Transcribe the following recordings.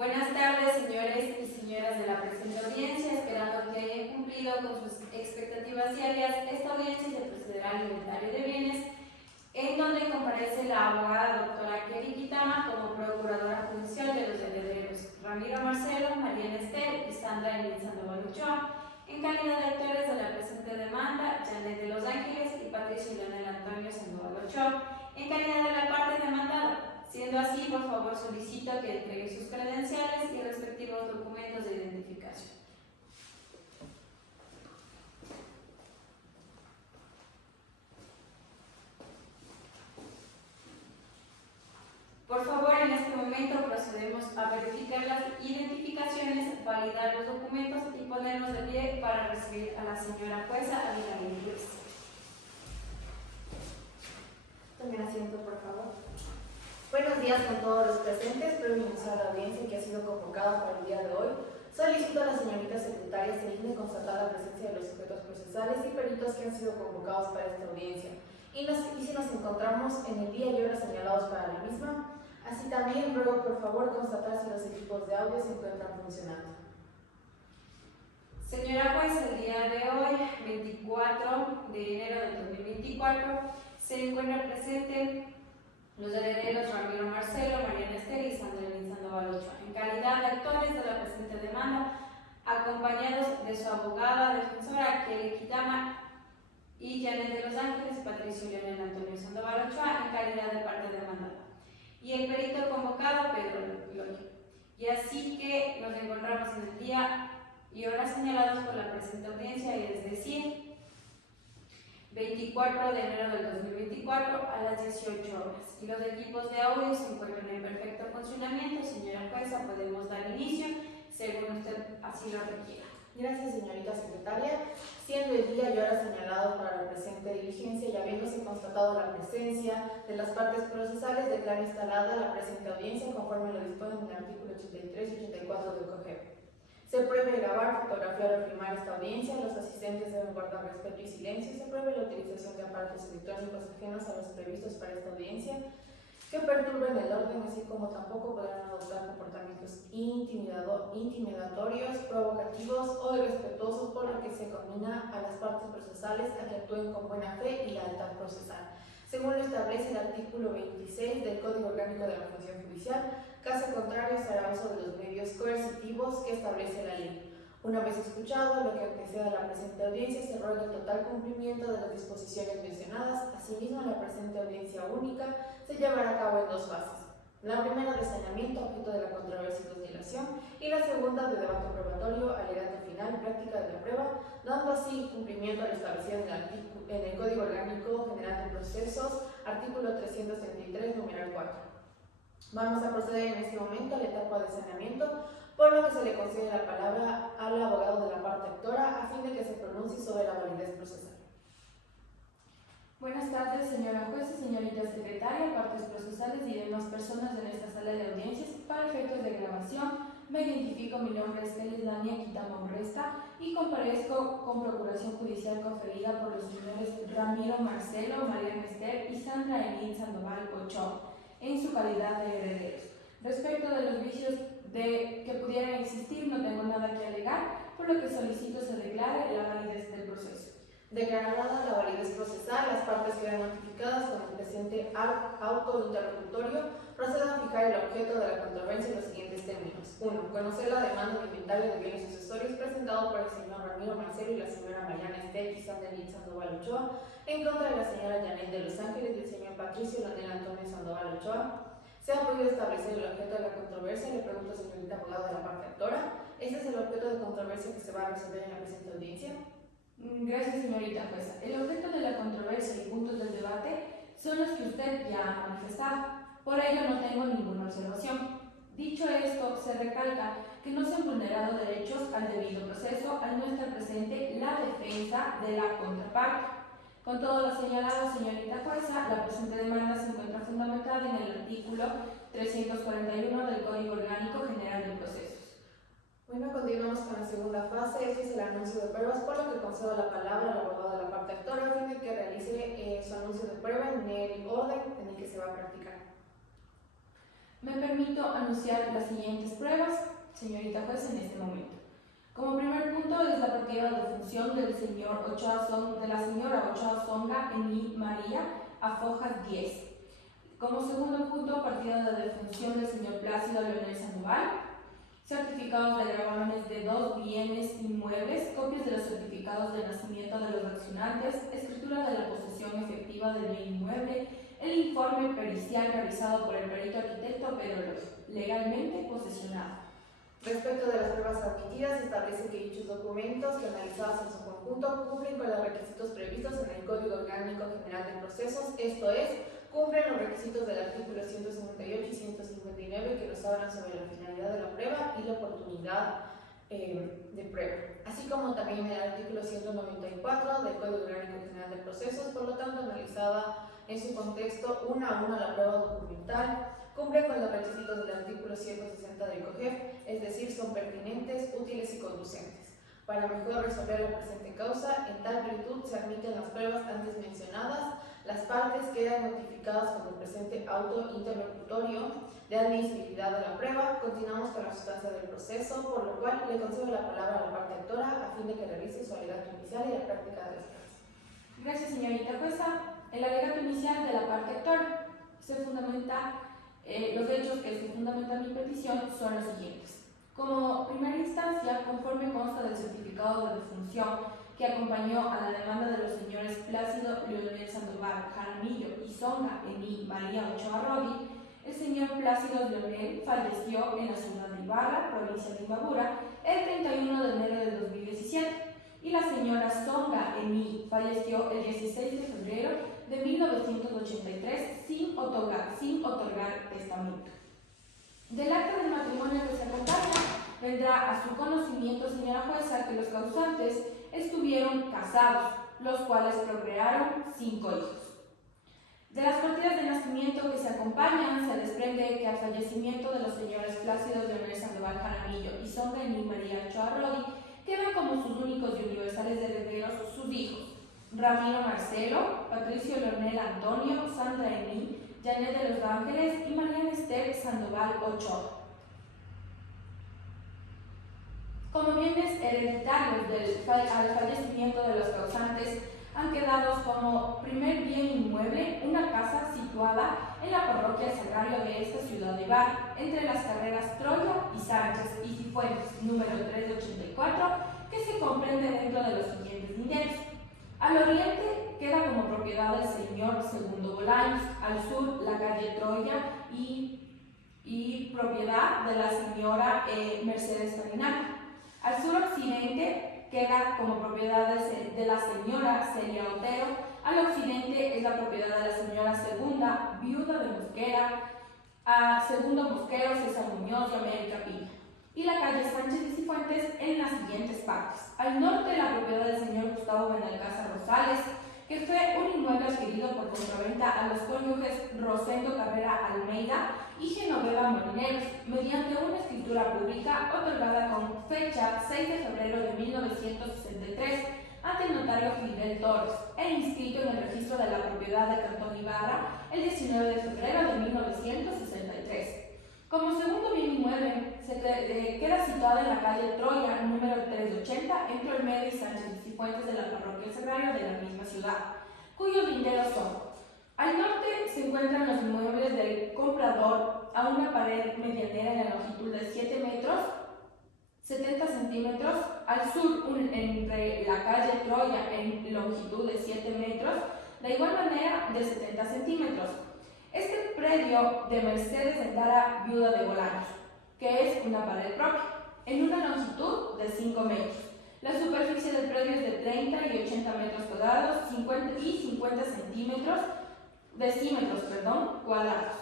Buenas tardes, señores y señoras de la presente audiencia. Esperando que hayan cumplido con sus expectativas diarias, esta audiencia se procederá al inventario de bienes, en donde comparece la abogada doctora Kelly Quitama como procuradora judicial de los herederos Ramiro Marcelo, Mariana Estel y Sandra Enid Sandoval Ochoa, en calidad de actores de la presente demanda, Janet de Los Ángeles y Patricio Leonel Antonio Sandoval Ochoa, en calidad de la parte demandada. Siendo así, por favor, solicito que entregue sus credenciales y respectivos documentos de identificación. Por favor, en este momento procedemos a verificar las identificaciones, validar los documentos y ponernos de pie para recibir a la señora jueza Abigail Ruiz. Tomen asiento, por favor. Buenos días con todos los presentes. Previo a iniciar la audiencia que ha sido convocada para el día de hoy, solicito a la señorita secretaria se digne constatar la presencia de los sujetos procesales y peritos que han sido convocados para esta audiencia y si nos encontramos en el día y hora señalados para la misma. Así también ruego por favor constatar si los equipos de audio se encuentran funcionando. Señora juez, el día de hoy, 24 de enero del 2024, se encuentra presente los herederos Ramiro Marcelo, Mariana Estel y Sandra Enid Sandoval Ochoa, en calidad de actores de la presente demanda, acompañados de su abogada defensora Kelly Quitama y Janet de Los Ángeles, Patricio Leonel Antonio Sandoval Ochoa, en calidad de parte demandada, y el perito convocado Pedro Loyo. Y así que nos encontramos en el día y horas señalados por la presente audiencia, y es decir, 24 de enero del 2024 a las 18 horas. Y los equipos de audio se encuentran en perfecto funcionamiento. Señora jueza, podemos dar inicio según usted así lo requiera. Gracias, señorita secretaria. Siendo el día y hora señalado para la presente diligencia y habiéndose constatado la presencia de las partes procesales, declaro instalada la presente audiencia conforme lo disponen el artículo 83 y 84 del COGEP. Se prohíbe grabar, fotografiar o filmar esta audiencia. Los asistentes deben guardar respeto y silencio. Se prohíbe la utilización de aparatos electrónicos ajenos a los previstos para esta audiencia que perturben el orden, así como tampoco podrán adoptar comportamientos intimidatorios, provocativos o irrespetuosos, por lo que se conmina a las partes procesales a que actúen con buena fe y lealtad procesal, según lo establece el artículo 26 del Código Orgánico de la Función Judicial. Caso contrario, se hará uso de los medios coercitivos que establece la ley. Una vez escuchado lo que antecede a la presente audiencia, se ruega el total cumplimiento de las disposiciones mencionadas. Asimismo, la presente audiencia única se llevará a cabo en dos fases. La primera de saneamiento, objeto de la controversia y conciliación, y la segunda de debate probatorio, alegato final, práctica de la prueba, dando así cumplimiento a lo establecido en el Código Orgánico General de Procesos, artículo 333, numeral 4. Vamos a proceder en este momento a la etapa de saneamiento, por lo que se le concede la palabra al abogado de la parte actora a fin de que se pronuncie sobre la validez procesal. Buenas tardes, señora jueza, señorita secretaria, partes procesales y demás personas en esta sala de audiencias. Para efectos de grabación, me identifico, mi nombre es Kelly Quitama Urresta y comparezco con procuración judicial conferida por los señores Ramiro Marcelo, Mariana Estel y Sandra Enid Sandoval Ochoa, en su calidad de herederos. Respecto de los vicios que pudieran existir, no tengo nada que alegar, por lo que solicito se declare la validez del proceso. Declarada la validez procesal, las partes quedan notificadas con el presente auto interlocutorio. Procedan a fijar el objeto de la controversia en los siguientes términos. 1. Conocer la demanda de inventario de bienes sucesorios presentado por el señor Ramiro Marcelo y la señora Mariana Estel y Sandra Enid Sandoval Ochoa en contra de la señora Janet de Los Ángeles y el señor Patricio Leonel Antonio Sandoval Ochoa. ¿Se ha podido establecer el objeto de la controversia? Le pregunto, señorita abogada de la parte actora. ¿Este es el objeto de controversia que se va a resolver en la presente audiencia? Gracias, señorita jueza. El objeto de la controversia y puntos del debate son los que usted ya ha manifestado. Por ello no tengo ninguna observación. Dicho esto, se recalca que no se han vulnerado derechos al debido proceso al no estar presente la defensa de la contraparte. Con todo lo señalado, señorita jueza, la presente demanda se encuentra fundamentada en el artículo 341 del Código Orgánico General de Procesos. Bueno, continuamos con la segunda fase. Este es el anuncio de pruebas, por lo que concedo la palabra al abogado de la parte actora a fin de que realice su anuncio de prueba en el orden en el que se va a practicar. Me permito anunciar las siguientes pruebas, señorita juez, en este momento. Como primer punto es la partida de función de la señora Ochoa Songa Emi María Afojas 10. Como segundo punto, partida de defunción del señor Plácido Leonel Sandoval, certificados de gravámenes de 2 bienes inmuebles, copias de los certificados de nacimiento de los accionantes, escritura de la posesión efectiva del bien inmueble, el informe pericial realizado por el perito arquitecto Pedro López, legalmente posesionado. Respecto de las pruebas admitidas, establece que dichos documentos, que analizados en su conjunto, cumplen con los requisitos previstos en el Código Orgánico General de Procesos, esto es, cumplen los requisitos del artículo 158 y 159 que nos hablan sobre la finalidad de la prueba y la oportunidad de prueba, así como también el artículo 194 del Código Orgánico General de Procesos, por lo tanto, analizada en su contexto una a una la prueba documental, cumple con los requisitos del artículo 160 del COGEF, es decir, son pertinentes, útiles y conducentes. Para mejor resolver la presente causa, en tal virtud se admiten las pruebas antes mencionadas, las partes quedan notificadas con el presente auto interlocutorio de admisibilidad de la prueba. Continuamos con la sustancia del proceso, por lo cual le concedo la palabra a la parte actora a fin de que realice su alegato inicial y la práctica de las pruebas. Gracias, señorita jueza. El alegato inicial de la parte actora se fundamenta, los hechos que se fundamentan mi petición son los siguientes. Como primera instancia, conforme consta del certificado de defunción que acompañó a la demanda de los señores Plácido Leonel Sandoval Jaramillo y Songa Emi María Ochoa Rodi, el señor Plácido Leonel falleció en la ciudad de Ibarra, provincia de Imbabura, el 31 de enero de 2017 y la señora Songa Emi falleció el 16 de febrero de 1983 sin otorgar testamento. Del acta de matrimonio que se acompaña, vendrá a su conocimiento, señora jueza, que los causantes estuvieron casados, los cuales procrearon 5 hijos. De las partidas de nacimiento que se acompañan, se desprende que al fallecimiento de los señores Plácido Leonel Sandoval Jaramillo y Songa Emi María Ochoa Rodi, quedan como sus únicos y universales herederos sus hijos: Ramiro Marcelo, Patricio Leonel Antonio, Sandra Emi, Janet de los Ángeles y María Esther Sandoval Ochoa. Como bienes hereditarios al fallecimiento de los causantes, han quedado como primer bien inmueble una casa situada en la parroquia Sagrario de esta ciudad de Ibarra, entre las carreras Troya y Sánchez y Cifuentes, número 384, que se comprende dentro de los siguientes linderos. Al oriente queda como propiedad del señor Segundo Bolaños, al sur la calle Troya y propiedad de la señora Mercedes Farinal. Al suroccidente queda como propiedad de la señora Celia Otero, al occidente es la propiedad de la señora Segunda, viuda de Mosquera, a Segundo Mosquero, César Muñoz y América Piña, y la calle Sánchez y Cifuentes en las siguientes partes. Al norte la propiedad del señor Gustavo Benalcázar Rosales, que fue un inmueble adquirido por compraventa a los cónyuges Rosendo Carrera Almeida y Genoveva Molineros, mediante una escritura pública otorgada con fecha 6 de febrero de 1963 ante el notario Fidel Torres e inscrito en el registro de la propiedad de Cantón Ibarra el 19 de febrero de 1963. Como segundo bien inmueble, queda situado en la calle Troya, número 380, entre Olmedo y Sánchez y Cifuentes de la parroquia Sagrario de la misma ciudad, cuyos linderos son: al norte se encuentran los inmuebles del comprador a una pared medianera en la longitud de 7 metros, 70 centímetros, al sur entre la calle Troya en longitud de 7 metros, de igual manera de 70 centímetros. Este predio de Mercedes Endara, viuda de Bolaños, que es una pared propia, en una longitud de 5 metros. La superficie del predio es de 30 y 80 metros cuadrados, 50 centímetros, decímetros, cuadrados.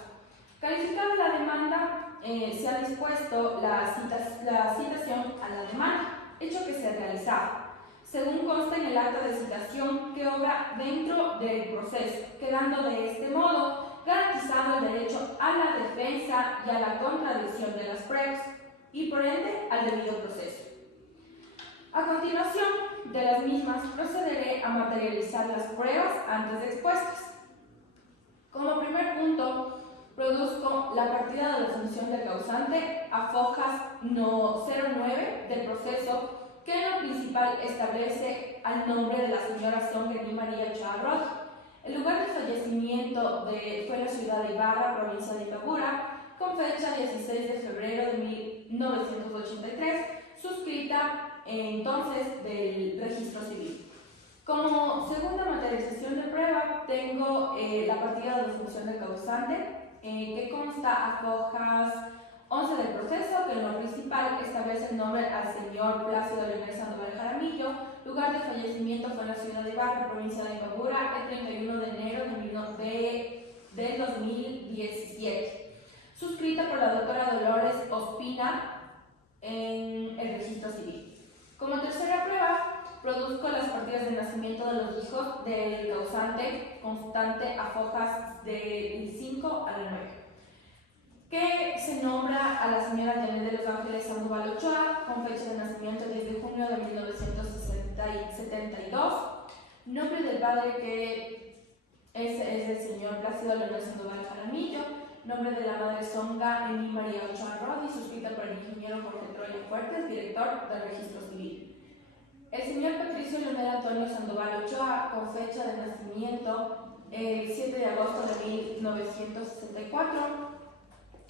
Calificada la demanda, se ha dispuesto la citación a la demanda, hecho que se realizaba, según consta en el acta de citación que obra dentro del proceso, quedando de este modo garantizando el derecho a la defensa y a la contradicción de las pruebas, y por ende al debido proceso. A continuación de las mismas procederé a materializar las pruebas antes expuestas. Como primer punto, produzco la partida de la función del causante a fojas no 09 del proceso, que en lo principal establece al nombre de la señora Songeni María Charrot. El lugar de fallecimiento fue la ciudad de Ibarra, provincia de Imbabura, con fecha 16 de febrero de 1983, suscrita entonces del registro civil. Como segunda materialización de prueba, tengo la partida de defunción del causante, que consta a fojas 11 del proceso, que en lo principal establece el nombre al señor Plácido Leonel Sandoval Jaramillo. Lugar de fallecimiento fue en la ciudad de Ibarra, provincia de Imbabura, el 31 de enero del 2017. Suscrita por la doctora Dolores Ospina en el registro civil. Como tercera prueba, produzco las partidas de nacimiento de los hijos del causante constante a fojas del 5 al 9, que se nombra a la señora Janet de los Ángeles Sandoval Ochoa, con fecha de nacimiento 10 de junio de 1972. Nombre del padre, que es el señor Plácido Leonel Sandoval Jaramillo. Nombre de la madre Songa Emi María Ochoa Rodi, suscrita por el ingeniero Jorge Troya Fuertes, director del registro civil. El señor Patricio Leonel Antonio Sandoval Ochoa, con fecha de nacimiento el 7 de agosto de 1964.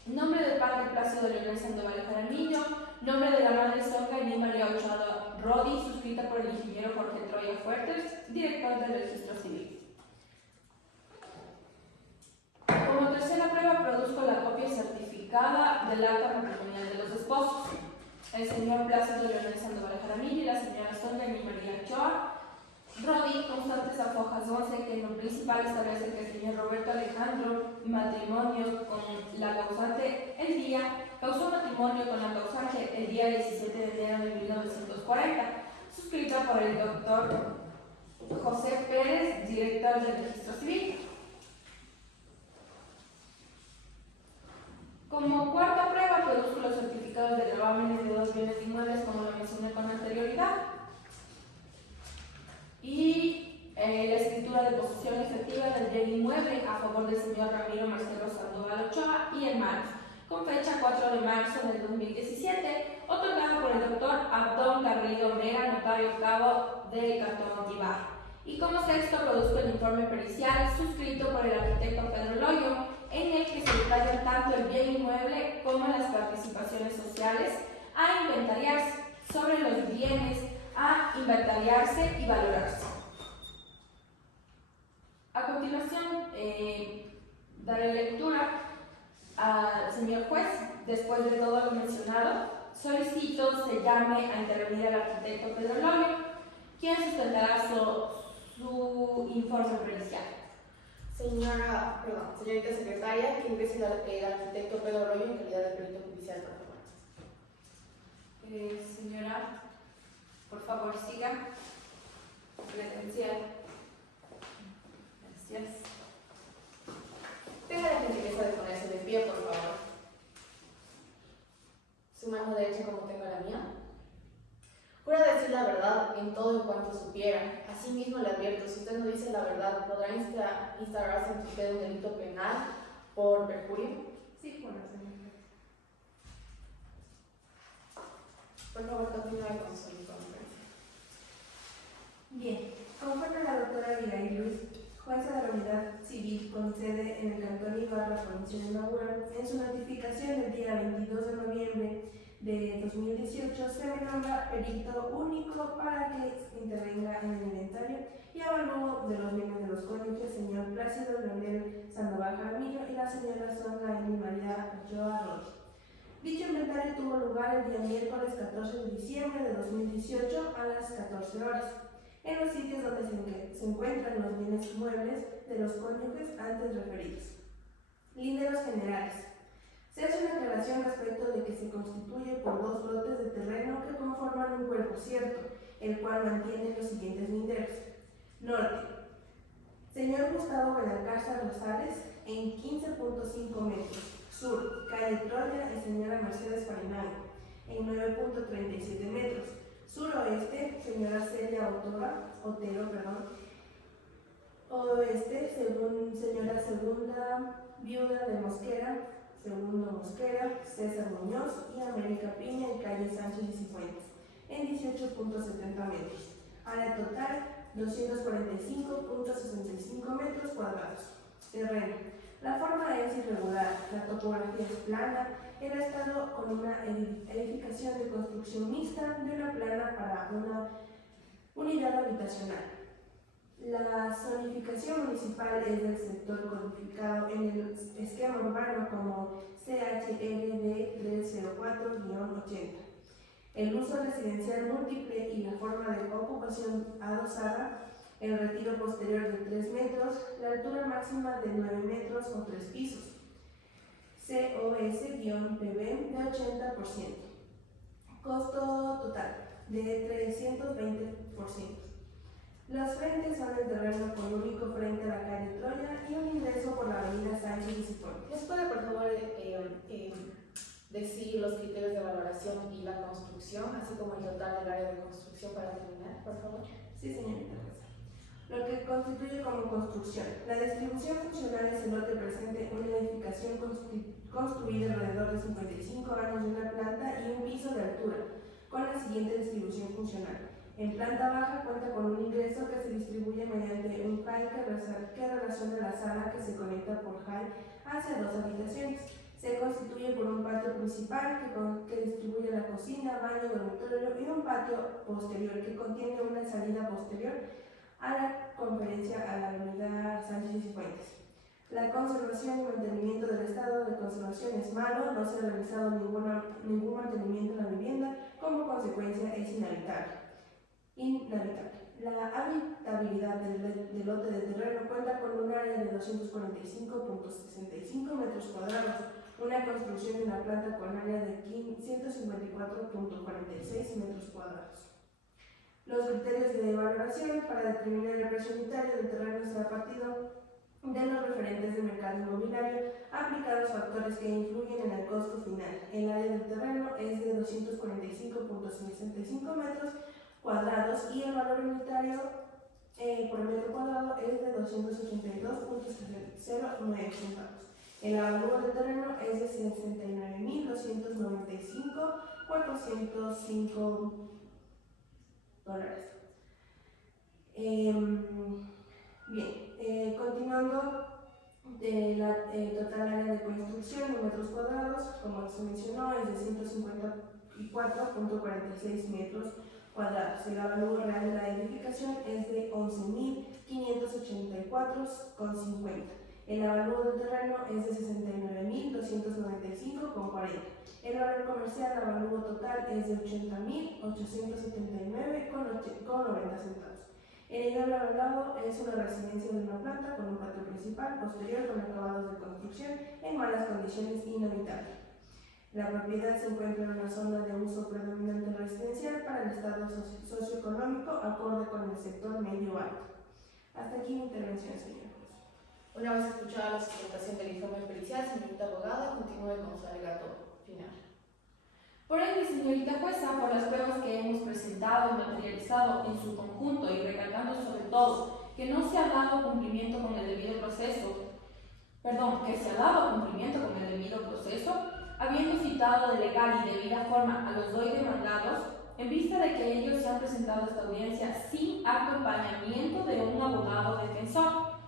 Nombre del padre Plácido Leonel Sandoval Jaramillo. Nombre de la madre Songa Emi María Ochoa Rodi, suscrita por el ingeniero Jorge Troya Fuertes, director del registro civil. Como tercera prueba, produzco la copia certificada del acta matrimonial de los esposos. El señor Plácido Leonel Sandoval Jaramillo y la señora Songa Emi María Ochoa Rodi, constantes a fojas 11, que en lo principal establece que el señor Roberto Alejandro matrimonio con la causante causó matrimonio con la causante el día 17 de enero de 1940, suscrita por el doctor José Pérez, director del registro civil. Como cuarta prueba, produzco los certificados de gravámenes de 2 bienes inmuebles, como lo mencioné con anterioridad, y la escritura de posesión efectiva del bien inmueble a favor del señor Ramiro Marcelo Sandoval Ochoa y hermanos, con fecha 4 de marzo del 2017, otorgado por el doctor Abdón Garrido Mera, notario cabo del Cantón Ibarra. Y como sexto, produzco el informe pericial suscrito por el arquitecto Pedro Loyo, en el que se detallan tanto el bien inmueble como las participaciones sociales a inventariarse, sobre los bienes a inventariarse y valorarse. A continuación, daré lectura al señor juez. Después de todo lo mencionado, solicito se llame a intervenir al arquitecto Pedro Loyo, quien sustentará su informe pericial. Señorita secretaria, que ingrese el arquitecto Pedro Loyo en calidad de perito judicial para tomar. Señora, por favor, siga. Credencial. Gracias. Tenga la gentileza de ponerse de pie, por favor. Su mano derecha como tengo la mía. Jura decir la verdad en todo en cuanto supiera. Asimismo le advierto, si usted no dice la verdad, podrá instaurarse en usted un delito penal por perjurio. Sí, por la señora. Por favor, continúe con su informe. Bien, conforme a la doctora Abigail Luis, jueza de la Unidad Civil con sede en el Cantón Ibarra, provincia de Imbabura, en su notificación del día 22 de noviembre de 2018 se me nombra perito único para que intervenga en el inventario y avalúo de los bienes de los cónyuges, señor Plácido Leonel Sandoval Jaramillo y la señora Songa Emi María Ochoa Rodi. Dicho inventario tuvo lugar el día miércoles 14 de diciembre de 2018 a las 14 horas, en los sitios donde se encuentran los bienes inmuebles de los cónyuges antes referidos. Linderos generales. Se hace una aclaración respecto de que se constituye por 2 lotes de terreno que conforman un cuerpo cierto, el cual mantiene los siguientes linderos. Norte. Señor Gustavo Benalcázar Rosales en 15.5 metros. Sur, calle Troya y señora Mercedes Farinagua en 9.37 metros. Suroeste, señora Celia Otero. Oeste, señora Segunda Viuda de Mosquera Segundo Mosquera, César Muñoz y América Piña en calle Sánchez y Cifuentes, en 18.70 metros. Área total, 245.65 metros cuadrados. Terreno. La forma es irregular, la topografía es plana, el estado con una edificación de construcción mixta de una plana para una unidad habitacional. La zonificación municipal es del sector codificado en el esquema urbano como CHLD 304-80. El uso residencial múltiple y la forma de ocupación adosada, el retiro posterior de 3 metros, la altura máxima de 9 metros o 3 pisos. COS-PB de 80%. Costo total de 320%. Los frentes son el terreno con único frente a la calle Troya y un ingreso por la avenida Sánchez y Cifuentes. ¿Les puede, por favor, decir los criterios de valoración y la construcción, así como el total del área de construcción para terminar, por favor? Sí, señorita jueza. Lo que constituye como construcción. La distribución funcional es el lote presente una edificación construida alrededor de 55 años de una planta y un piso de altura, con la siguiente distribución funcional. En planta baja cuenta con un ingreso que se distribuye mediante un hall que relaciona la sala que se conecta por hall hacia 2 habitaciones. Se constituye por un patio principal que distribuye la cocina, baño, dormitorio y un patio posterior que contiene una salida posterior a la conferencia a la avenida Sánchez y Cifuentes. La conservación y mantenimiento del estado de conservación es malo, no se ha realizado ningún mantenimiento en la vivienda, como consecuencia es inhabitable. La habitabilidad del lote de terreno cuenta con un área de 245.65 metros cuadrados, una construcción de una planta con área de 154.46 metros cuadrados. Los criterios de valoración para determinar el precio unitario del terreno será partido de los referentes del mercado inmobiliario, aplicados factores que influyen en el costo final. El área del terreno es de 245.65 metros cuadrados y el valor unitario por metro cuadrado es de 282.09 centavos. El avalúo del terreno es de 69.295.405 dólares. Continuando, la total área de construcción en metros cuadrados, como se mencionó, es de 154.46 metros cuadrados. El avalúo real de la edificación es de 11.584,50. El avalúo del terreno es de 69.295,40. El valor comercial avalúo total es de 80.879,90 centavos. El inmueble avalado es una residencia de una planta con un patio principal posterior con acabados de construcción en malas condiciones inhabitables. La propiedad se encuentra en una zona de uso predominante residencial para el estado socioeconómico acorde con el sector medio alto. Hasta aquí mi intervención, señor juez. Una vez escuchada la sustentación del informe pericial, señorita abogada, continúe con su alegato final. Por ende, señorita jueza, por las pruebas que hemos presentado y materializado en su conjunto y recalcando sobre todo que no se ha dado cumplimiento con el debido proceso, habiendo citado de legal y debida forma a los dos demandados, en vista de que ellos se han presentado a esta audiencia sin acompañamiento de un abogado defensor,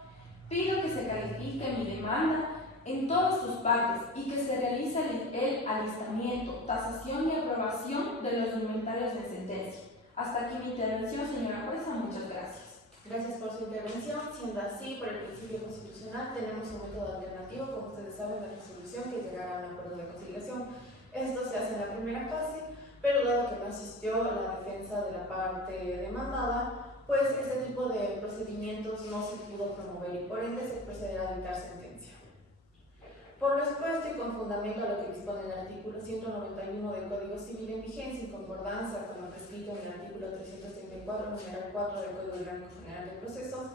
pido que se califique mi demanda en todas sus partes y que se realice el alistamiento, tasación y aprobación de los inventarios de sentencia. Hasta aquí mi intervención, señora jueza. Muchas gracias. Gracias por su intervención. Siendo así, por el principio constitucional tenemos un método alternativo, como ustedes saben, de resolución, que es llegar a un acuerdo de conciliación. Esto se hace en la primera fase, pero dado que no asistió la defensa de la parte demandada, pues este tipo de procedimientos no se pudo promover y por ende se procederá a dictar sentencia. Por lo expuesto y con fundamento a lo que dispone el artículo 191 del Código Civil en vigencia, en concordancia con lo prescrito en el artículo 334, numeral 4 del Código Orgánico General de Procesos,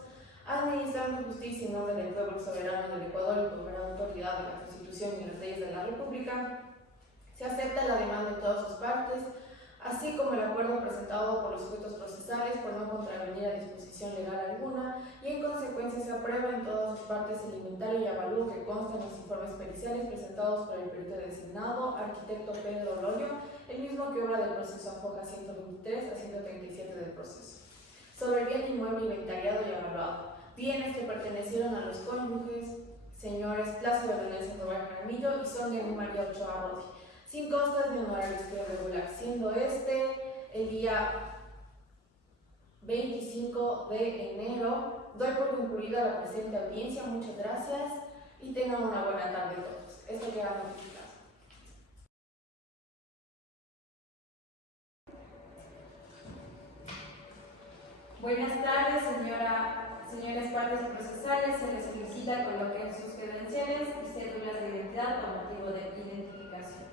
administrando justicia en nombre del pueblo soberano del Ecuador y con gran autoridad de la Constitución y las leyes de la República, se acepta la demanda de todas sus partes, así como el acuerdo presentado por los sujetos procesales por no contravenir a disposición legal alguna, y en consecuencia se aprueba en todas sus partes el inventario y avalúo que consta en los informes periciales presentados por el perito designado, arquitecto Pedro Lollo, el mismo que obra del proceso Afoja 123 a 137 del proceso. Sobre el bien inmueble inventariado y evaluado, bienes que pertenecieron a los cónyuges, señores Plaza de Belén Sandoval Jaramillo y son de María Ochoa Rodi, sin costas ni honorarios que regular, siendo el día 25 de enero. Doy por concluida la presente audiencia. Muchas gracias y tengan una buena tarde todos. Esto queda notificado. Buenas tardes, señoras partes procesales. Se les solicita coloquen sus credenciales y cédulas de identidad con motivo de identificación.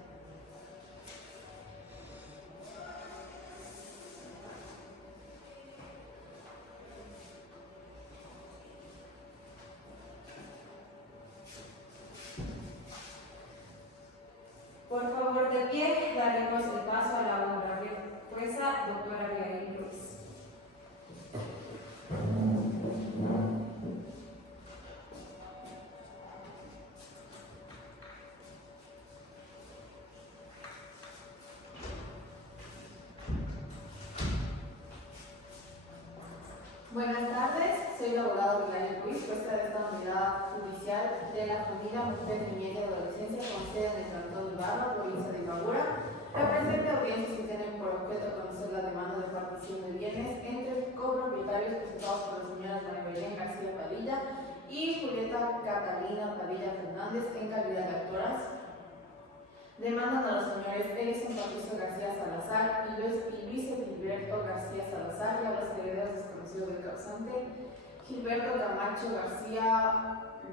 Por favor, de pie, daremos el paso a la honorable jueza, doctora Abigail Ruiz. Buenas tardes, soy la abogada Abigail Ruiz, jueza de esta unidad judicial de la familia, mujer, niñez y adolescencia con sede en el Cantón Ibarra, provincia de Imbabura. La presente audiencia se tiene por objeto conocer la demanda de partición de bienes entre copropietarios presentados por las señoras María Belén García Padilla y Julieta Catalina Padilla Fernández en calidad de actoras. Demandan a los señores Edison Patricio García Salazar y Luis Gilberto García Salazar y a los herederos desconocidos del causante, Gilberto Camacho García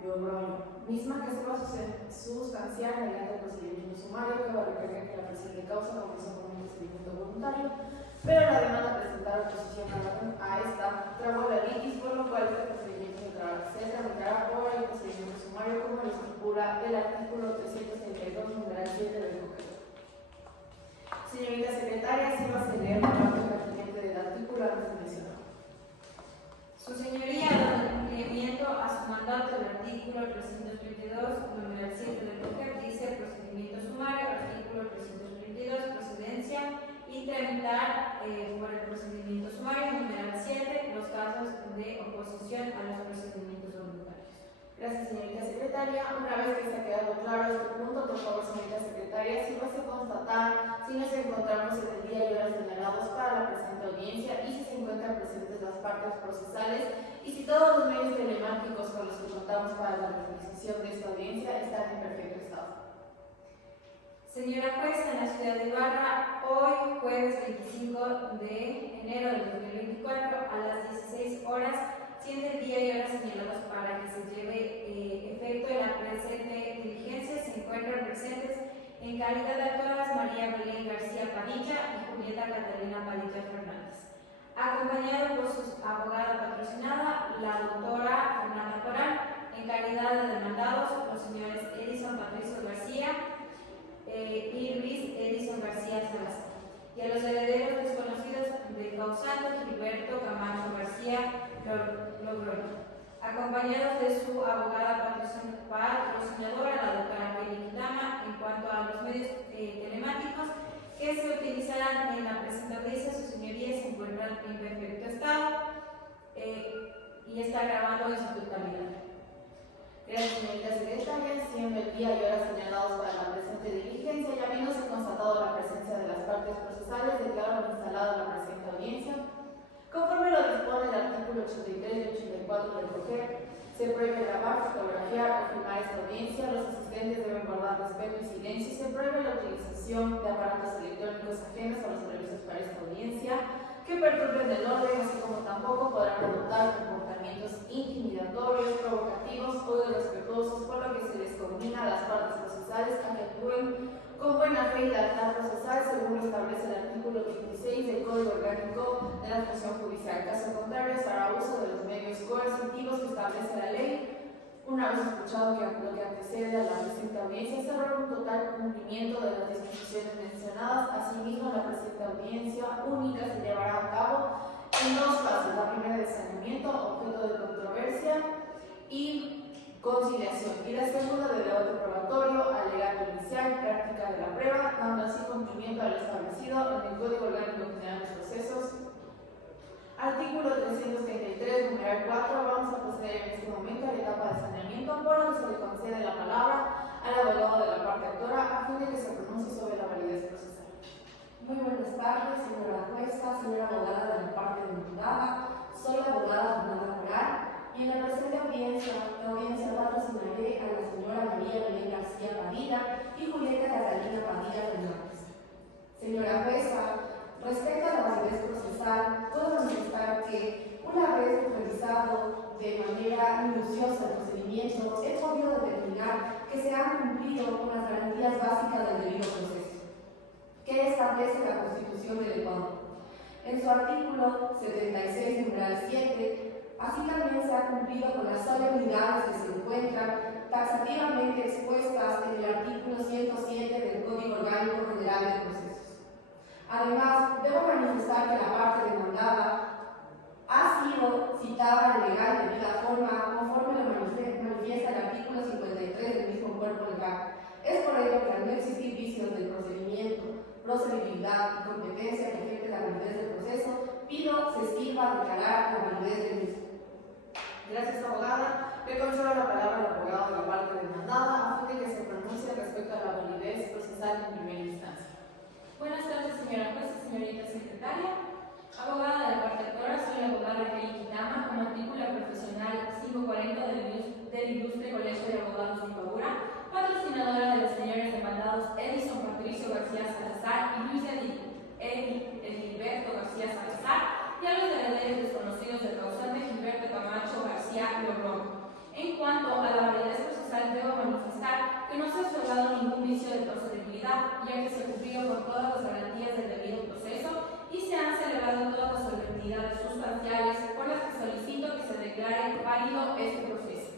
Logroño, misma que se va a sustanciar mediante el procedimiento sumario que va a requerir que la presente causa comenzó con un procedimiento voluntario, pero la demanda presentada oposición a esta trabó la litis, por lo cual este procedimiento se tramitará por el procedimiento sumario como lo estipula el artículo 332, numeral 7 del Código. Señorita secretaria, si va a leer la parte pertinente del artículo antes mencionado. Su señoría, dando cumplimiento a su mandato, el artículo 332, numeral 7 del Código dice procedimiento sumario, artículo 332, procedencia y tramitar por el procedimiento sumario, numeral 7, los casos de oposición a los procedimientos voluntarios. Gracias, señorita secretaria. Una vez que se ha quedado claro este punto, por favor, señorita secretaria, si vas a constatar si nos encontramos en el día y horas señalados para la presente audiencia y si se encuentran presentes las partes procesales y si todos los medios telemáticos con los que contamos para la realización de esta audiencia están en perfecto estado. Señora jueza, en la ciudad de Ibarra, hoy jueves 25 de enero del 2024 a las 16 horas, siendo el día y horas señalados para que se lleve efecto en la presente diligencia, se encuentran presentes en calidad de actoras María Belén García Padilla y Julieta Catalina Padilla Fernández, acompañado por su abogada patrocinada, la doctora Fernanda Corán, en calidad de demandados los señores Edison Patricio García y Luis Edison García Salazar, y a los herederos desconocidos del causante Gilberto Camacho García Logroño, acompañados de su abogada patrocinadora, la doctora Kelly Kitama, en cuanto a los medios telemáticos que se utilizarán en la presente audiencia. Sus señorías se encuentran en perfecto estado y está grabando en su totalidad. Gracias, señorita secretaria. Siendo el día y horas señalados para la presente diligencia y habiéndose constatado la presencia de las partes procesales, declaro instalada la presente audiencia. Conforme lo dispone el artículo 83 y 84 del COGER, se prohíbe grabar, fotografiar o filmar esta audiencia. Los asistentes deben guardar respeto y silencio y se prohíbe la utilización de aparatos electrónicos ajenos a los previstos para esta audiencia que perturben el orden, así como tampoco podrán adoptar comportamientos intimidatorios, provocativos o irrespetuosos, por lo que se les combina a las partes procesales a que actúen con buena fe y lealtad procesal, según lo establece el artículo 26 del Código Orgánico de la Función Judicial. Caso contrario, se hará uso de los medios coercitivos que establece la ley Una vez escuchado que lo que antecede a la presente audiencia se logra un total cumplimiento de las disposiciones mencionadas. Asimismo, la presente audiencia única se llevará a cabo en dos fases. La primera de saneamiento, objeto de controversia y conciliación, y la segunda de debate probatorio, alegato inicial y práctica de la prueba, dando así cumplimiento a lo establecido en el Código Orgánico General de Procesos. Artículo 333, numeral 4, vamos a proceder en este momento a la etapa de saneamiento, por lo que se le concede la palabra al abogado de la parte autora a fin de que se pronuncie sobre la validez procesal. Muy buenas tardes, señora jueza, señora abogada de la parte demandada. Soy la abogada Fernanda Moral y en la presente audiencia, patrocinaré a la señora María Belén García Padilla y Julieta Catalina Padilla Fernández. Señora jueza, respecto a la validez procesal, puedo manifestar que, una vez revisado de manera minuciosa el procedimiento, he podido determinar que se han cumplido con las garantías básicas del debido proceso, que establece la Constitución del Ecuador. En su artículo 76, numeral 7, así también se ha cumplido con las solemnidades que se encuentran taxativamente expuestas en el artículo 107 del Código Orgánico General de Procesos. Además, debo manifestar que la parte demandada ha sido citada de legal y debida forma conforme lo manifiesta el artículo 53 del mismo cuerpo legal. Es por ello que al no existir vicios del procedimiento, procedibilidad y competencia que afecten la validez del proceso, pido se sirva declarar la validez del mismo. Gracias, abogada. Le concedo la palabra al abogado de la parte demandada a fin de que se pronuncie respecto a la validez procesal en primera instancia. Buenas tardes, señora jueza, señorita secretaria. Abogada de la parte autora, soy la abogada Kelly Kitama, con matrícula profesional 540 del Ilustre Colegio de Abogados de Ipaura, patrocinadora de los señores demandados Edison Patricio García Salazar y Luis Edilberto García Salazar, y a los herederos desconocidos del causante Gilberto Camacho García Logrón. En cuanto a la validez procesal, debo manifestar que no se ha observado ningún vicio de procedibilidad, ya que se ha cumplido con todas las garantías del debido proceso y se han celebrado todas las solemnidades sustanciales por las que solicito que se declare válido este proceso.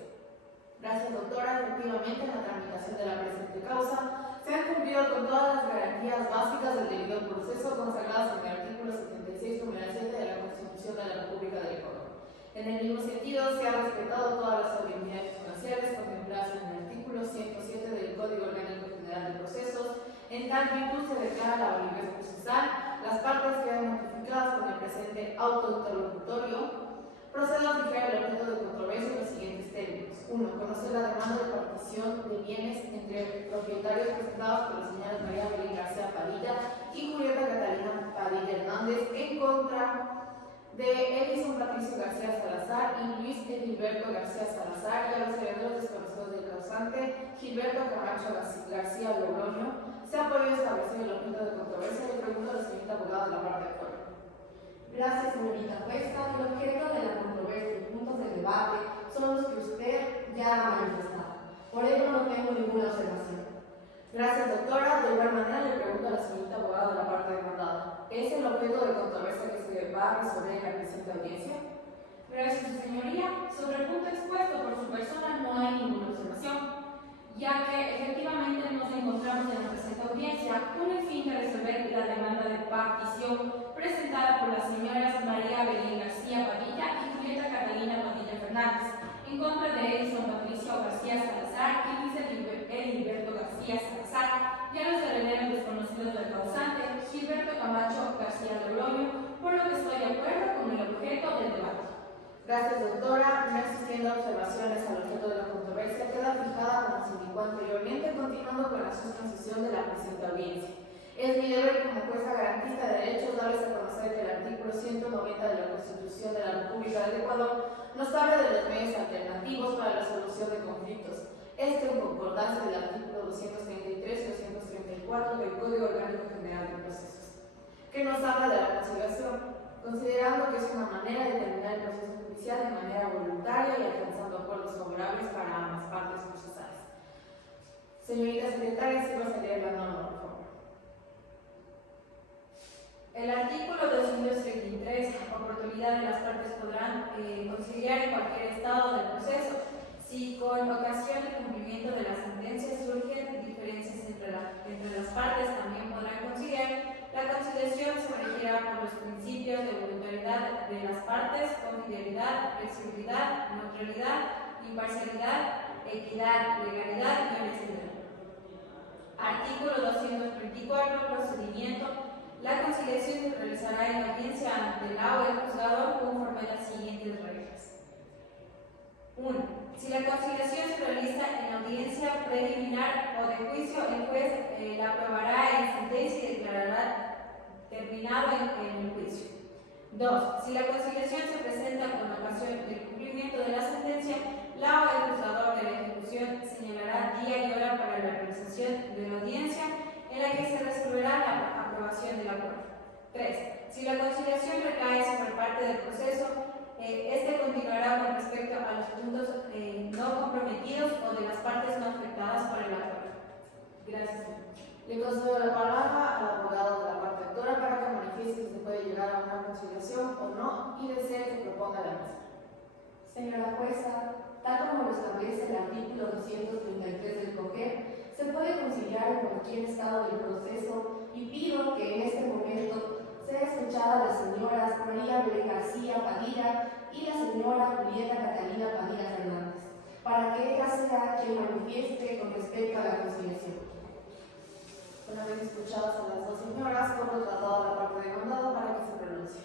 Gracias, doctora. Efectivamente, en la tramitación de la presente causa se han cumplido con todas las garantías básicas del debido proceso consagradas en el artículo 76, numeral 7 de la Constitución de la República del Ecuador. En el mismo sentido, se han respetado todas las solemnidades sustanciales contempladas en el artículo 107 del Código Orgánico General de Procesos. En tal virtud se declara la validez procesal. Las partes quedan notificadas con el presente auto interlocutorio. Procedo a fijar el objeto de controversia en los siguientes términos. 1. Conocer la demanda de partición de bienes entre propietarios presentados por la señora María Belén García Padilla y Julieta Catalina Padilla Hernández en contra de Edison Patricio García Salazar y Luis Edilberto García Salazar, y a los herederos desconocidos del causante Gilberto Camacho García Logroño. Se ha podido establecer el objeto de controversia. Le pregunto a la señorita abogada de la parte actual. Gracias, señorita jueza. El objeto de la controversia y puntos de debate son los que usted ya ha manifestado. Por ello, no tengo ninguna observación. Gracias, doctora. De igual manera, le pregunto a la señorita abogada de la parte demandada. ¿Es el objeto de controversia que se va a resolver en la presente audiencia? Gracias, su señoría. Sobre el punto expuesto por su persona no hay ninguna observación, ya que efectivamente nos encontramos en la presente audiencia con el fin de resolver la demanda de partición presentada por las señoras María Belén García Padilla y Julieta Catalina Padilla Fernández en contra de Edison Patricio García Salazar y Luis Edilberto García Salazar, y a los herederos desconocidos del causante Gilberto Camacho García Logroño, por lo que estoy de acuerdo con el objeto del debate. Gracias, doctora. No existiendo observaciones al objeto de la controversia, queda fijada como se indicó anteriormente, continuando con la sustanciación de la presente audiencia. Es mi deber como jueza garantista de derechos darles a conocer que el artículo 190 de la Constitución de la República del Ecuador nos habla de los medios alternativos para la solución de conflictos. Esto en concordancia del artículo 233 y 234 del Código Orgánico General de Procesos, que nos habla de la conciliación, considerando que es una manera de terminar el proceso judicial de manera voluntaria y alcanzando acuerdos favorables para ambas partes procesales. Señorita secretaria, si va a salir la norma, por favor. El artículo 233, oportunidad de las partes podrán conciliar en cualquier estado del proceso, Si con ocasión del cumplimiento de la sentencia surgen diferencias entre las partes, también podrán conciliar. La conciliación se regirá por los principios de voluntariedad de las partes, confidencialidad, flexibilidad, neutralidad, imparcialidad, equidad, legalidad y honestidad. Artículo 234. Procedimiento. La conciliación se realizará en audiencia ante la o el juzgador conforme a las siguientes reglas. 1. Si la conciliación se realiza en audiencia preliminar o de juicio, el juez la aprobará en sentencia y declarará terminado en el juicio. 2. Si la conciliación se presenta con ocasión del cumplimiento de la sentencia, la o el juzgador de la ejecución señalará día y hora para la realización de la audiencia en la que se resolverá la aprobación del acuerdo. 3. Si la conciliación recae sobre parte del proceso, este continuará con respecto a los puntos no comprometidos o de las partes no afectadas por el acuerdo. Gracias. Le concedo la palabra al abogado de la parte actora para que manifieste si se puede llegar a una conciliación o no y desee que proponga la misma. Señora jueza, tal como lo establece el artículo 233 del COGER, se puede conciliar en cualquier estado del proceso y pido que en este momento sea escuchada la señora María Belén García Padilla y la señora Julieta Catalina Padilla Fernández, para que ella sea quien manifieste con respecto a la conciliación. Una vez escuchadas a las dos señoras, corro el tratado a la parte demandada para que se pronuncie.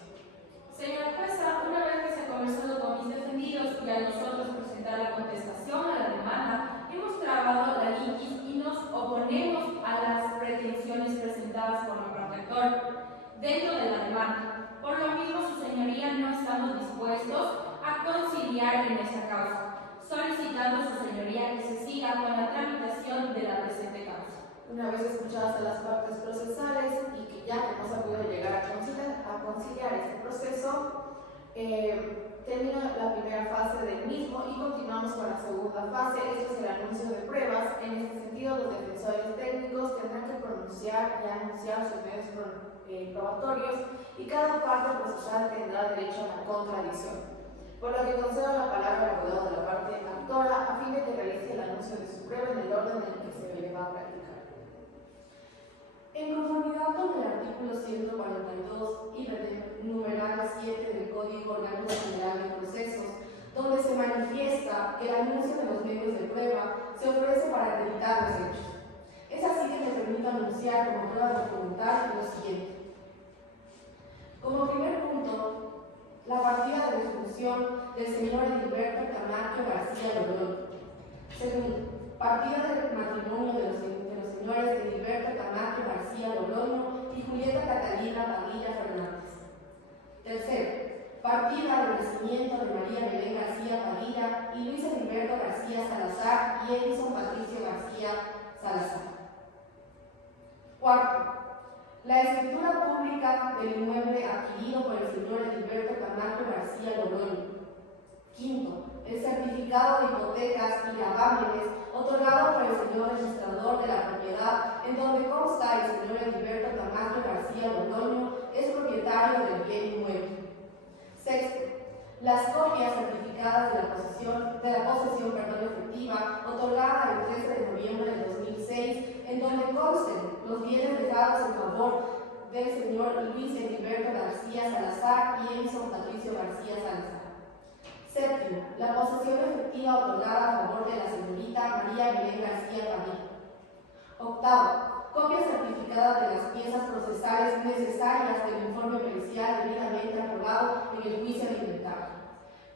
Señora jueza, una vez que se ha conversado con mis defendidos y a nosotros presentar la contestación a la demanda, hemos trabado la litis y nos oponemos a las pretensiones presentadas por la parte actor dentro de la demanda. Por lo mismo, su señoría, no estamos dispuestos a conciliar en esta causa, solicitando a su señoría que se siga con la tramitación de la presente causa. Una vez escuchadas a las partes procesales y que ya que no se ha podido llegar a conciliar este proceso, termina la primera fase del mismo y continuamos con la segunda fase. Esto es el anuncio de pruebas. En este sentido, los defensores técnicos tendrán que pronunciar y anunciar sus medios probatorios y cada parte procesal tendrá derecho a la contradicción. Por lo que concedo la palabra al abogado de la parte actora a fin de que realice el anuncio de su prueba en el orden en el que se le va a practicar. En conformidad con el artículo 142 y numeral 7 del Código Orgánico General de Procesos, donde se manifiesta que el anuncio de los medios de prueba se ofrece para acreditar los hechos. Es así que me permito anunciar como prueba documental lo siguiente. Como primer punto, la partida de defunción del señor Edilberto Camacho García Logroño. Segundo, partida del matrimonio de los señores Edilberto Camacho García Logroño y Julieta Catalina Padilla Fernández. Tercero, partida del nacimiento de María Belén García Padilla y Luis Edilberto García Salazar y Edison Patricio García Salazar. Cuarto, la escritura pública del inmueble adquirido por el señor Edilberto Camacho García Logroño. Quinto, el certificado de hipotecas y gravámenes otorgado por el señor registrador de la propiedad, en donde consta el señor Edilberto Camacho García Logroño es propietario del bien inmueble. Sexto, las copias certificadas de la posesión efectiva otorgada el 13 de noviembre de 2006, en donde consten los bienes dejados en favor del señor Luis Edilberto García Salazar y Edison Patricio García Salazar. Séptimo, la posesión efectiva otorgada a favor de la señorita María Belén García Padilla. Octavo, copia certificada de las piezas procesales necesarias del informe pericial debidamente aprobado en el juicio de inventario.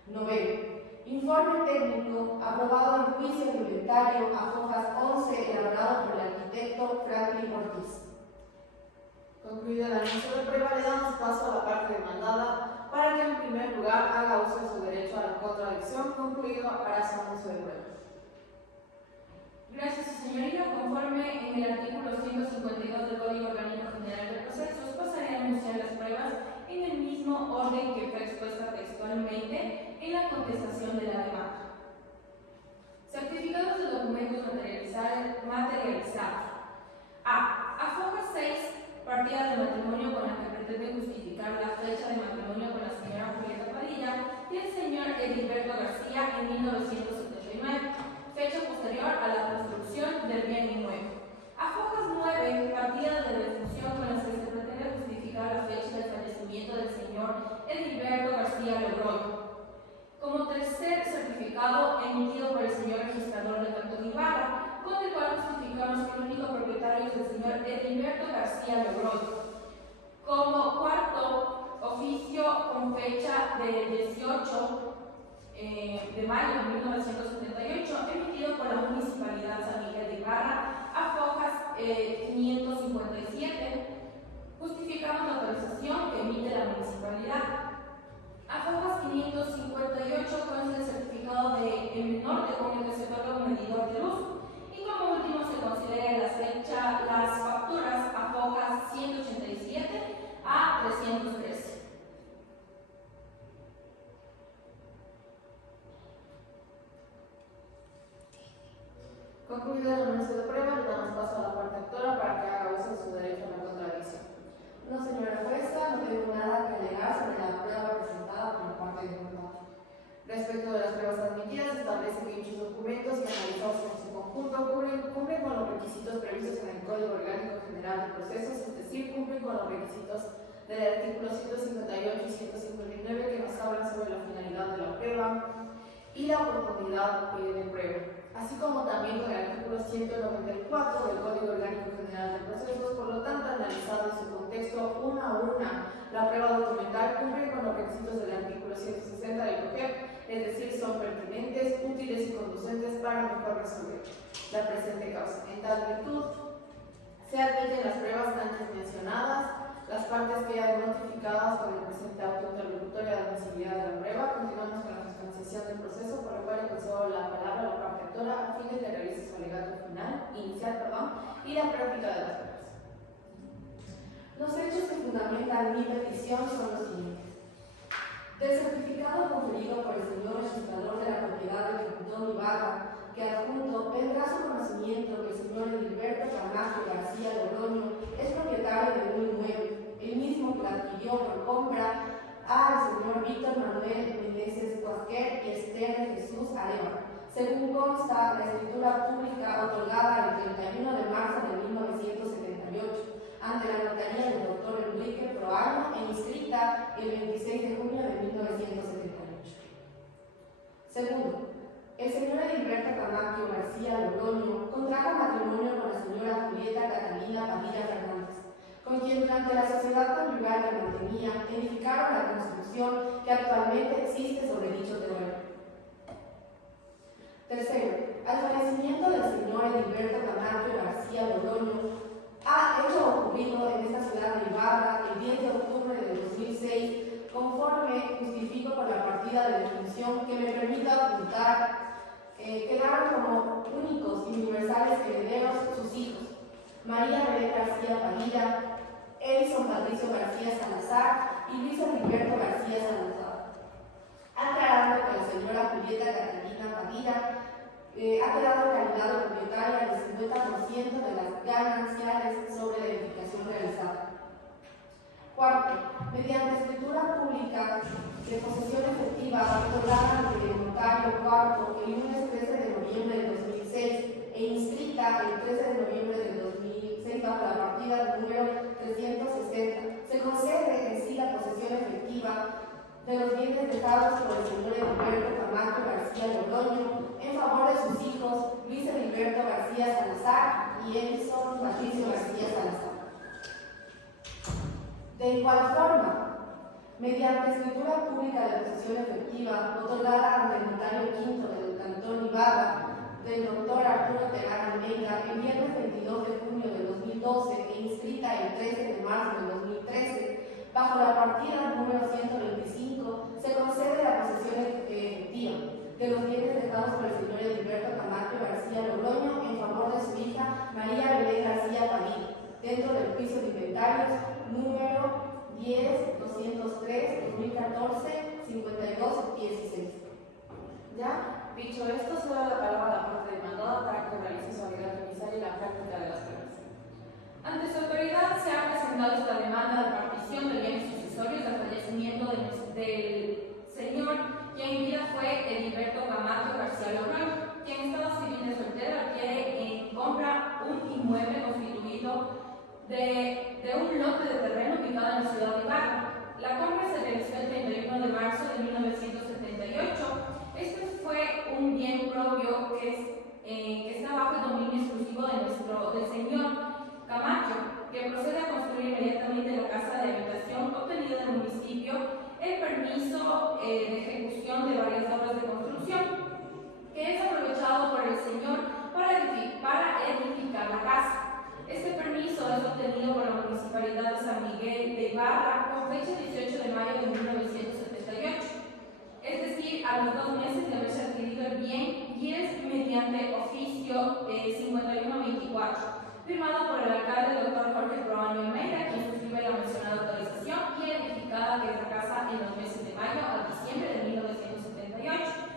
Noveno, informe técnico aprobado en juicio de inventario a hojas 11 elaborado por el arquitecto Franklin Ortiz. Concluido el anuncio de prueba, le damos paso a la parte demandada para que en primer lugar haga uso de su derecho a la contradicción. Concluido, hará su anuncio de prueba. Gracias, señoría. Conforme en el artículo 152 del Código Orgánico General de Procesos, pasaré a anunciar las pruebas en el mismo orden que fue expuesta textualmente en la contestación de la demanda. Certificados de documentos materializados. A foja 6, partida de matrimonio con la que pretende justificar la fecha de matrimonio con la señora Julieta Padilla y el señor Edilberto García en 1979. fecha posterior a la construcción del bien inmueble. A fojas 9, partida de defunción con las que se pretende justificar la fecha del fallecimiento del señor Edilberto García Logroño. Como tercer certificado emitido por el señor registrador del Cantón Ibarra, con el cual justificamos que el único propietario es el señor Edilberto García Logroño. Como cuarto oficio con fecha del 18 de mayo de 1978, emitido por la Municipalidad San Miguel de Ibarra, a fojas 557, justificamos la autorización que emite la municipalidad. A fojas 558 consta el certificado de norte con el que se otorga un medidor de luz. Y como último se considera las facturas a fojas 187 a 313. Concluido el anuncio de prueba, le damos paso a la parte actora para que haga uso de su derecho a la contradicción. No, señora jueza, no tengo nada que alegar sobre la prueba presentada por la parte de imputado. Respecto de las pruebas admitidas, establece que dichos documentos y analizados en su conjunto cumplen con los requisitos previstos en el Código Orgánico General de Procesos, es decir, cumplen con los requisitos del artículo 158 y 159 que nos hablan sobre la finalidad de la prueba y la oportunidad de prueba, así como también con el artículo 194 del Código Orgánico General de Procesos. Por lo tanto, analizado en su contexto una a una, la prueba documental cumple con los requisitos del artículo 160 del COGEP, es decir, son pertinentes, útiles y conducentes para mejor resolver la presente causa. En tal virtud, se admiten las pruebas antes mencionadas, las partes quedan notificadas con el presente auto interlocutorio de admisibilidad de la prueba. Continuamos con la sustanciación del proceso, por lo cual le concedo la palabra a la parte actora a fin de que realice su alegato inicial y la práctica de las pruebas. Los hechos que fundamentan mi petición son los siguientes. Del certificado conferido por el señor registrador de la propiedad del Cantón Ibarra, que adjunto vendrá a su conocimiento que el señor Edilberto Camacho García Logroño es propietario de un inmueble, el mismo que adquirió por compra al señor Víctor Manuel Meneses Cuasquer y Esther de Jesús Areva, según consta la escritura pública otorgada el 31 de marzo de 1978 ante la notaría del doctor Enrique Proano e inscrita el 26 de junio de 1978. Segundo, el señor Edilberto Camacho García Logroño contrajo matrimonio con la señora Julieta Catalina Padilla Fernández, con quien durante la sociedad conyugal que mantenía edificaron la construcción que actualmente existe sobre dicho terreno. Tercero, al fallecimiento del señor Edilberto Camacho García Logroño, ha hecho ocurrido en esta ciudad de Ibarra el 10 de octubre de 2006, conforme justifico por la partida de defunción que me permita ocultar, quedaron como únicos y universales herederos sus hijos, María Belén García Padilla, Edison Patricio García Salazar y Luis Edilberto García Salazar, aclarando que la señora Julieta Catalina Padilla ha quedado en calidad de propietaria del 50% de las gananciales sobre la edificación realizada. Cuarto, mediante escritura pública de posesión efectiva otorgada ante el notario cuarto el lunes 13 de noviembre de 2006 e inscrita el 13 de noviembre de 2006 bajo la partida número 360, se concede en sí la posesión efectiva de los bienes dejados por el señor Edilberto Camacho García Logroño en favor de sus hijos Luis Edilberto García Salazar y Edison Patricio García Salazar. De igual forma, mediante escritura pública de posesión efectiva otorgada ante el notario quinto del Cantón Ibarra del doctor Arturo Terán Almeida el viernes 22 de junio de 2012 e inscrita el 13 de marzo de 2013, bajo la partida número 125, se concede la posesión efectiva de los bienes dejados por el señor Edilberto Camacho García Logroño en favor de su hija María Belén García Padilla, dentro del juicio de inventarios número 10-203-2014-52-16. ¿Ya? Dicho esto, se da la palabra a la parte demandada para que realice su alegato inicial y la práctica de las pruebas. Ante su autoridad se ha presentado esta demanda de partición de bienes sucesorios del fallecimiento del señor, quien en vida fue Edilberto Camacho García Logroño, quien en estado civil de un lote de terreno ubicado en la ciudad de Ibarra. La compra se realizó el 31 de marzo de 1978. Este fue un bien propio que está bajo el dominio exclusivo del señor Camacho, que procede a construir inmediatamente la casa de habitación obtenida del municipio el permiso de ejecución de varias obras de construcción, que es aprovechado por el señor para edificar la casa. Este permiso es obtenido por la Municipalidad de San Miguel de Ibarra con fecha 18 de mayo de 1978, es decir, a los 2 meses de haberse adquirido el bien, y es mediante oficio 5124, firmado por el alcalde Dr. Jorge Proaño Almeida, quien suscribe la mencionada autorización y edificada de esta casa en los meses de mayo a diciembre de 1978.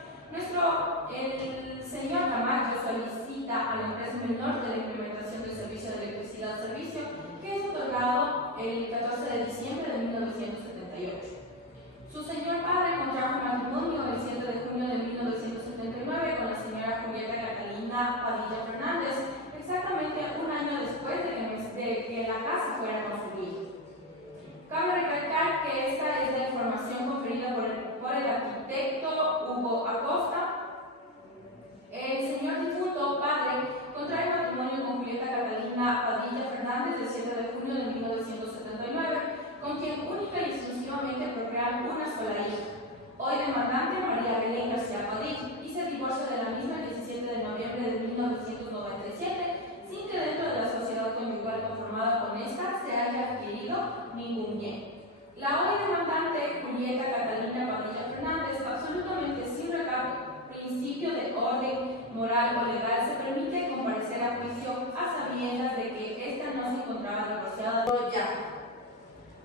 El señor Camacho solicita a la empresa menor de la implementación del servicio de electricidad servicio, que es otorgado el 14 de diciembre de 1978. Su señor padre contrajo matrimonio el 7 de junio de 1979 con la señora Julieta Catalina Padilla Fernández, exactamente un año después de que la casa fuera construida. Cabe recalcar que esta es la información conferida por el arquitecto Hugo Acosta. El señor difunto padre contrae matrimonio con Julieta Catalina Padilla Fernández el 7 de junio de 1979, con quien única y exclusivamente procrean una sola hija, hoy demandante María Belén García Padilla, y se divorcia de la misma el 17 de noviembre de 1997, sin que dentro de la sociedad conyugal conformada con esta se haya adquirido ningún bien. La hoy demandante Julieta Catalina Padilla Fernández, absolutamente sin principio de orden moral o legal, se permite comparecer a juicio a sabiendas de que ésta no se encontraba divorciada ya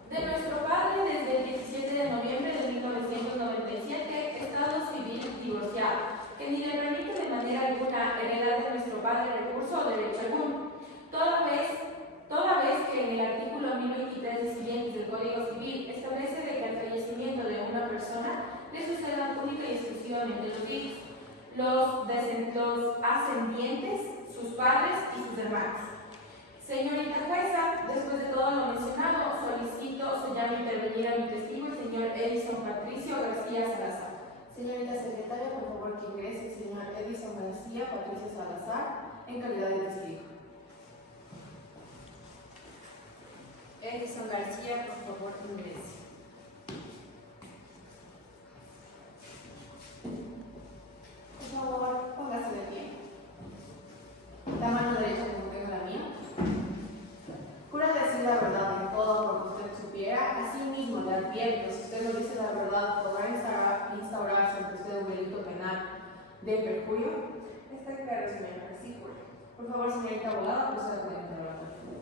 de nuestro padre desde el 17 de noviembre de 1997, estado civil divorciado, que ni le permite de manera alguna heredar de nuestro padre recurso o derecho alguno, toda vez que en el artículo 1023 y siguientes del Código Civil establece de que al fallecimiento de una persona le sucedan única y exclusivamente los hijos, los ascendientes, sus padres y sus hermanos. Señorita jueza, después de todo lo mencionado, solicito señalar intervenir a mi testigo, el señor Edison Patricio García Salazar. Señorita secretaria, por favor que ingrese el señor Edison García Patricio Salazar en calidad de testigo. Edison García, por favor, ingrese. Por favor, póngase de pie. La mano derecha como tengo la mía. Jura decir la verdad en todo lo que usted supiera. Asimismo, le advierto, si usted no dice la verdad, podrá instaurarse entre usted un delito penal de perjurio. Está claro, señora, sí, juro. Por favor, señorita abogada, proceda con el interrogatorio.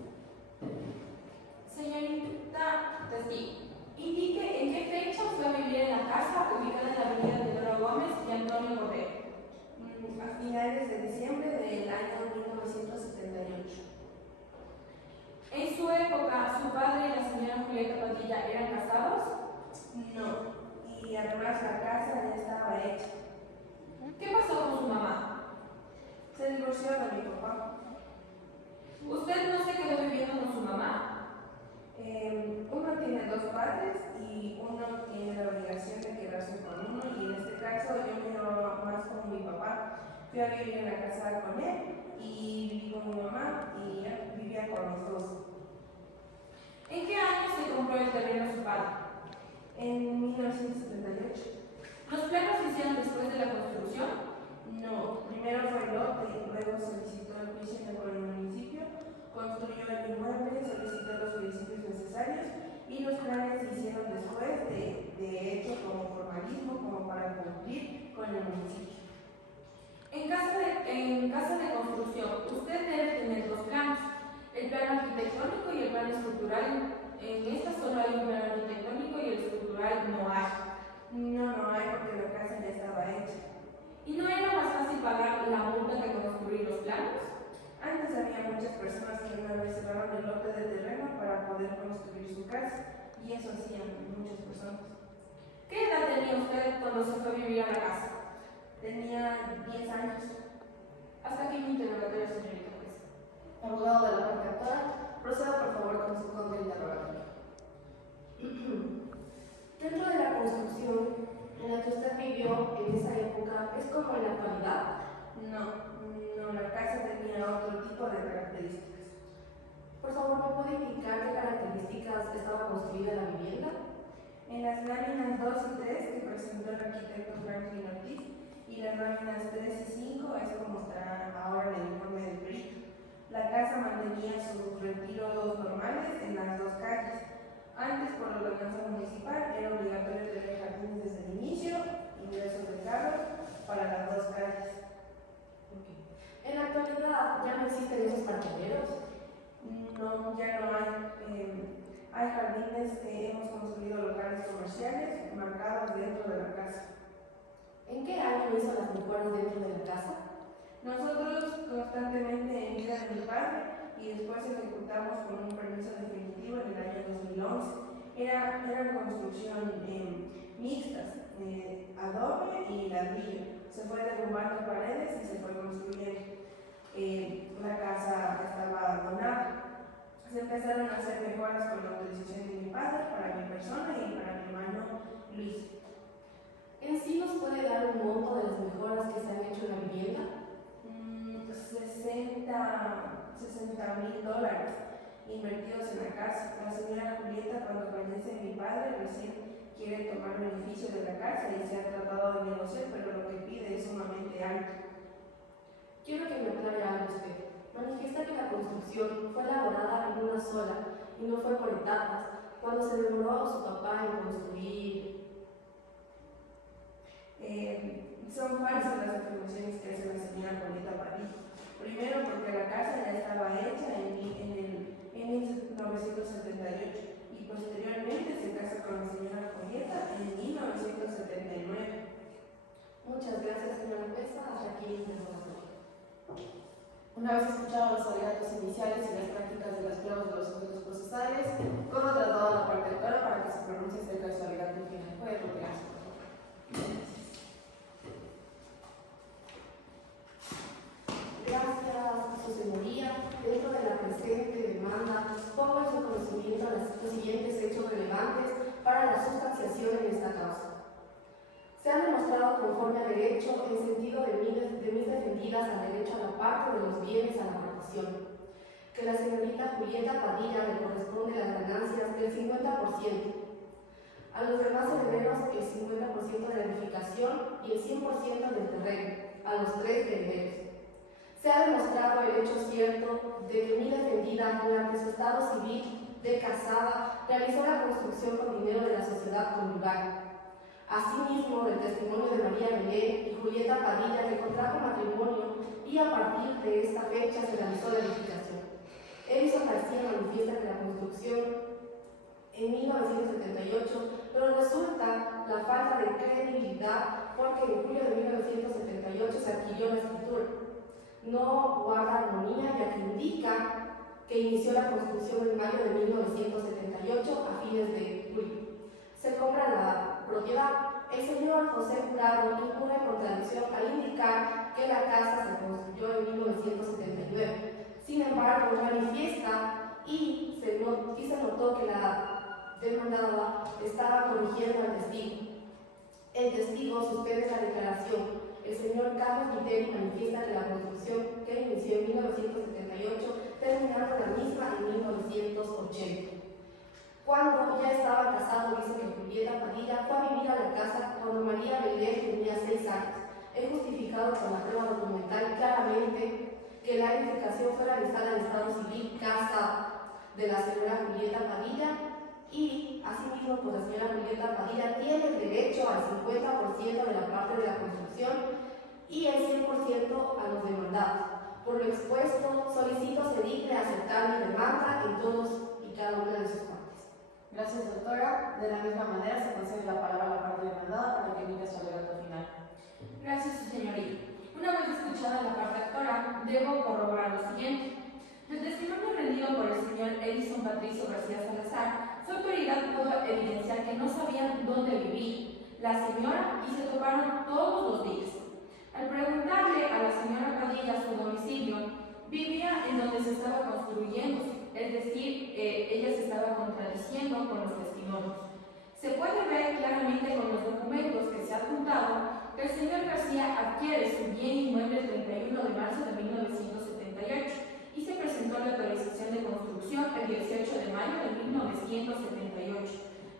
Señorita testigo, indique en qué fecha fue a vivir en la casa ubicada en la avenida Teodoro Gómez y Antonio Cordero. A finales de diciembre del año 1978. En su época, ¿su padre y la señora Julieta Padilla eran casados? No, y además la casa ya estaba hecha. ¿Qué pasó con su mamá? Se divorció de mi papá. ¿Usted no se quedó viviendo con su mamá? Uno tiene 2 padres y uno tiene la obligación de quedarse con uno, y en este caso yo me llevaba más con mi papá. Fui a vivir en la casa con él y viví con mi mamá y vivía con los 2. ¿En qué año se compró el terreno de su padre? En 1978. ¿Los planos se hicieron después de la construcción? No, primero fue el lote, luego solicitó el juicio por el municipio, construyó el inmueble, solicitó los requisitos necesarios y los planes se hicieron después, de hecho como formalismo, como para cumplir con el municipio. En caso de construcción, usted debe tener 2 planos, el plano arquitectónico y el plano estructural. En esta solo hay un plano arquitectónico y el estructural no hay. No hay, porque la casa ya estaba hecha. ¿Y no era más fácil pagar la multa que construir los planos? Antes había muchas personas que no reservaron el lote de terreno para poder construir su casa, y eso hacían muchas personas. ¿Qué edad tenía usted cuando se fue a vivir a la casa? Tenía 10 años. Hasta aquí mi interrogatorio, señorita juez. Abogado de la parte actual, proceda por favor casa es como en la actualidad? No, la casa tenía otro tipo de características. Por favor, ¿me puede indicar qué características estaba construida la vivienda? En las láminas 2 y 3 que presentó el arquitecto Franklin Ortiz y las láminas 3 y 5 es como está ahora en el informe del perito. La casa mantenía sus retiros normales en las dos calles. Antes, por ordenanza municipal, era obligatorio tener jardines desde el inicio, ingresos de carros para las dos calles. En la actualidad ya no existen esos parqueaderos. No, ya no hay. Hay jardines, hemos construido locales comerciales marcados dentro de la casa. ¿En qué año hizo las mejoras dentro de la casa? Nosotros constantemente en vida de mi padre y después ejecutamos con un permiso definitivo en el año 2011. Eran construcción mixtas, adobe y ladrillo. Se fue derrumbando paredes y se fue construyendo. La casa estaba abandonada. Se empezaron a hacer mejoras con la autorización de mi padre, para mi persona y para mi hermano Luis. ¿En sí nos puede dar un monto de las mejoras que se han hecho en la vivienda? $60,000 invertidos en la casa. La señora Julieta, cuando fallece mi padre, recién quiere tomar beneficio de la casa y se ha tratado de negociar, pero lo que pide es sumamente alto. Quiero que me aclare algo usted. Manifiesta que la construcción fue elaborada en una sola y no fue por etapas, cuando se demoró su papá en construir. Son falsas las afirmaciones que hace la señora Julieta Padilla. Primero, porque la casa ya estaba hecha en 1978 y posteriormente se casa con la señora Julieta en 1979. Muchas gracias, señora jueza. Hasta aquí el interrogatorio. Una vez escuchados los alegatos iniciales y las prácticas de las pruebas de los estudios procesales, como tratado la parte lectora para que se pronuncie acerca de su alegato final. Puede retirarse, por favor. Gracias, su señoría. Dentro de la presente demanda, pongo en su conocimiento los siguientes hechos relevantes para la sustanciación en esta causa. Se ha demostrado conforme a derecho en sentido de mis defendidas al derecho a la parte de los bienes a la partición, que la señorita Julieta Padilla le corresponde las ganancias del 50%, a los demás herederos el 50% de la edificación y el 100% del terreno, a los 3 herederos. Se ha demostrado el hecho cierto de que mi defendida, durante su estado civil de casada, realizó la construcción con dinero de la sociedad conyugal. Asimismo, del testimonio de María Belén y Julieta Padilla, que contrajo matrimonio y a partir de esta fecha se realizó la edificación. Edison García manifiesta que la construcción en 1978, pero resulta la falta de credibilidad porque en julio de 1978 se adquirió la escritura. No guarda armonía, ya que indica que inició la construcción en mayo de 1978 a fines de julio. Se compra la propiedad. El señor José Jurado incurre en contradicción al indicar que la casa se construyó en 1979. Sin embargo, manifiesta y se notó que la demandada estaba corrigiendo al testigo. El testigo suspende la declaración. El señor Carlos Viteri manifiesta que la construcción que inició en 1978 terminando la misma en 1980. Cuando ya estaba casado, dice que Julieta Padilla fue a vivir a la casa cuando María Belén tenía 6 años. He justificado con la prueba documental claramente que la edificación fue realizada en estado civil casa de la señora Julieta Padilla y asimismo pues la señora Julieta Padilla tiene el derecho al 50% de la parte de la construcción y el 100% a los demandados. Por lo expuesto, solicito se digne aceptar mi demanda en todos y cada una de sus partes. Gracias, doctora. De la misma manera, se concede la palabra a la parte demandada para que emita su alegato final. Gracias, su señoría. Una vez escuchada la parte actora, debo corroborar lo siguiente. El testimonio rendido por el señor Edison Patricio García Salazar, su autoridad pudo evidenciar que no sabían dónde vivía la señora y se tocaron todos los días. Al preguntarle a la señora Padilla su domicilio, vivía en donde se estaba construyendo, es decir, ella se estaba contradiciendo con los testimonios. Se puede ver claramente con los documentos que se adjuntaron que el señor García adquiere su bien inmueble el 31 de marzo de 1978 y se presentó la autorización de construcción el 18 de mayo de 1978.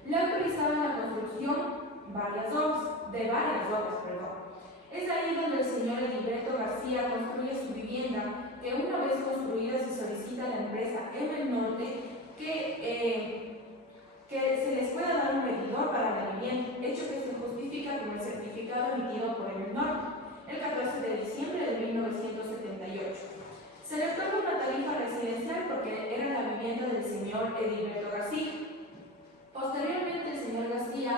Le autorizaban la construcción de varias obras. Es ahí donde el señor Edilberto García construye su vivienda, que una vez construida se solicita a la empresa Emer Norte que se les pueda dar un medidor para la vivienda, hecho que se justifica con el certificado emitido por Emer Norte el 14 de diciembre de 1978. Se le otorga una tarifa residencial porque era la vivienda del señor Edilberto García. Posteriormente, el señor García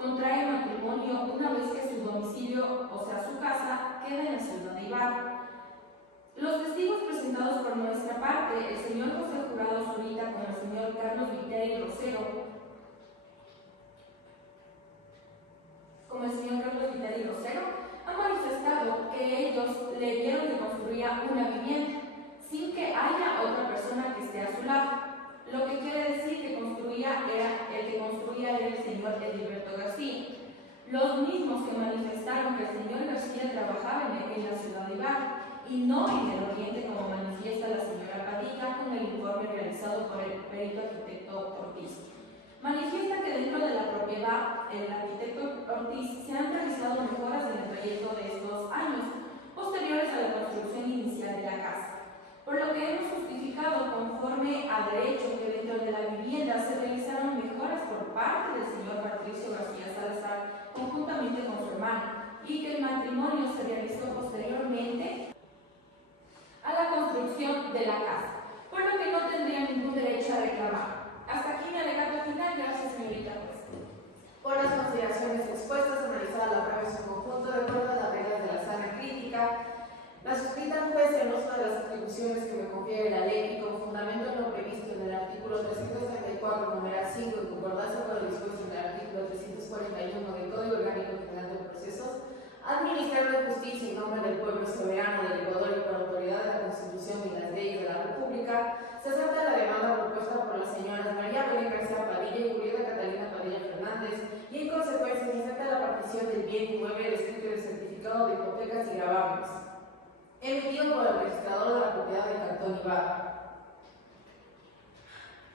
contrae matrimonio una vez que su domicilio, o sea, su casa, queda en la ciudad de Ibarra. Los testigos presentados por nuestra parte, el señor José Jurado Zurita con el señor Carlos Viteri Rosero, han manifestado que ellos le vieron que construía una vivienda sin que haya otra persona que esté a su lado, lo que quiere decir que el que construía era el señor Edilberto García. Los mismos que manifestaron que el señor García trabajaba en la ciudad de Ibarra y no en el oriente, como manifiesta la señora Padilla con el informe realizado por el perito arquitecto Ortiz. Manifiesta que dentro de la propiedad, el arquitecto Ortiz se han realizado mejoras en el proyecto de estos años, posteriores a la construcción inicial de la casa, por lo que hemos justificado conforme a derecho que dentro de la vivienda se realizaron mejoras por parte del señor Patricio García Salazar conjuntamente con su hermano y que el matrimonio se realizó posteriormente a la construcción de la casa, por lo que no tendría ningún derecho a reclamar. Hasta aquí mi alegato final. Gracias, señorita juez. Por las consideraciones expuestas, analizada la prueba en su conjunto de acuerdo a las reglas de la sana crítica, la suscrita juez, en uso de las atribuciones que me confiere la ley y con fundamento en lo previsto en el artículo 334, numeral 5, en concordancia con lo dispuesto en el artículo 341 del Código Orgánico General de Procesos, administrar la justicia en nombre del pueblo soberano del Ecuador y por autoridad de la Constitución y las leyes de la República, se acepta la demanda propuesta por las señoras María Belén García Padilla y Julieta Catalina Padilla Fernández y en consecuencia se acepta la partición del bien inmueble descrito en el certificado de hipotecas y gravámenes emitido por el registrador de la propiedad del Cantón Ibarra,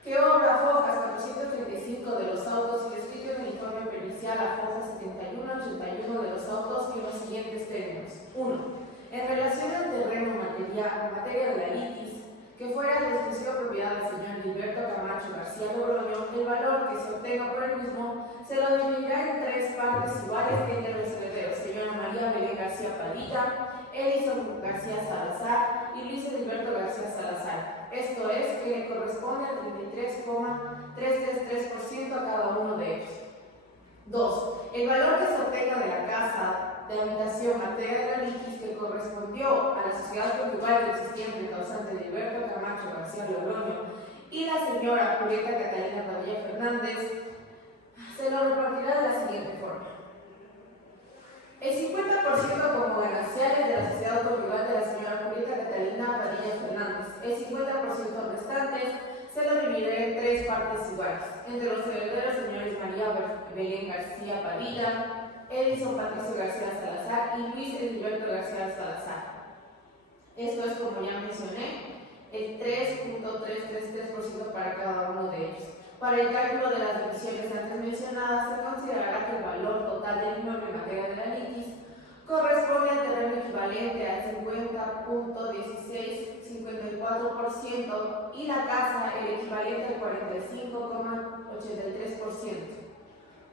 que obra fojas 435 de los autos y descrito en el informe pericial a fojas 71-81 de los autos en los siguientes términos. 1. En relación al terreno materia de la litis, que fuera de exclusiva propiedad del señor Gilberto Camacho García Logroño, el valor que se obtenga por el mismo se lo dividirá en 3 partes iguales entre los herederos, señora María Belén García Padilla, Edison García Salazar y Luis Edilberto García Salazar. Esto es, que le corresponde al 33,333% a cada uno de ellos. 2. El valor que se obtenga de la casa de habitación materia de la litis que correspondió a la sociedad conyugal existente causante de Gilberto Camacho García Logroño y la señora Julieta Catalina Padilla Fernández, se lo repartirá de la siguiente forma. El 50% como gananciales de la sociedad conyugal de la señora Julieta Catalina Padilla Fernández. El 50% restantes se lo dividirá en 3 partes iguales, entre los herederos señores María Belén García Padilla, Edison Patricio García Salazar y Luis Edilberto García Salazar. Esto es, como ya mencioné, el 3,333% para cada uno de ellos. Para el cálculo de las divisiones antes mencionadas, se considerará que el valor total del inmueble en materia de la litis corresponde al terreno equivalente al 50,1654% y la casa el equivalente al 45,83%.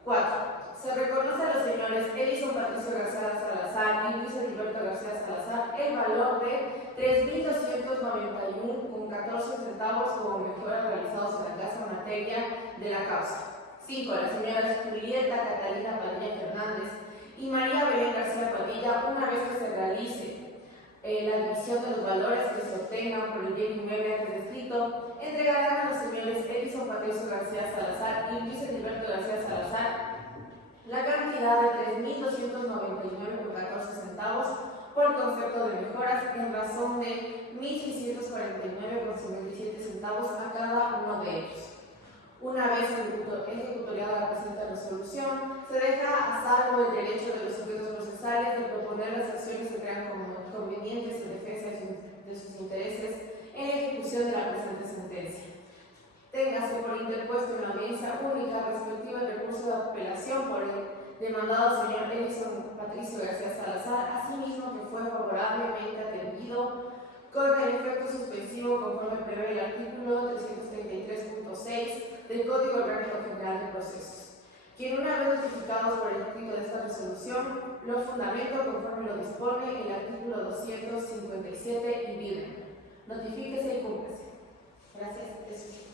4. Se reconoce a los señores Edison Patricio García Salazar y Luis Edilberto García Salazar el valor de 3.291,14 centavos como mejoras realizados en la casa materia de la causa. 5. Las señoras Julieta Catalina Padilla Fernández y María Belén García Padilla, una vez que se realice la división de los valores que se obtengan por el bien inmueble antes descrito, entregarán a los señores Edison Patricio García Salazar y Luis Edilberto García Salazar la cantidad de 3.299,14 centavos por concepto de mejoras en razón de 1.649,57 centavos a cada uno de ellos. Una vez ejecutoriada la presente resolución, se deja a salvo el derecho de los sujetos procesales procesales de proponer las acciones que crean convenientes en defensa de sus intereses en la ejecución de la presente sentencia. Téngase por interpuesto en la audiencia única respectiva el recurso de apelación por el demandado señor Edison Patricio García Salazar, asimismo que fue favorablemente atendido con el efecto suspensivo conforme prevé el artículo 333.6 del Código Orgánico General de Procesos, quien una vez notificados por el escrito de esta resolución, lo fundamento conforme lo dispone el artículo 257 y vide. Notifíquese y cúmplese. Gracias.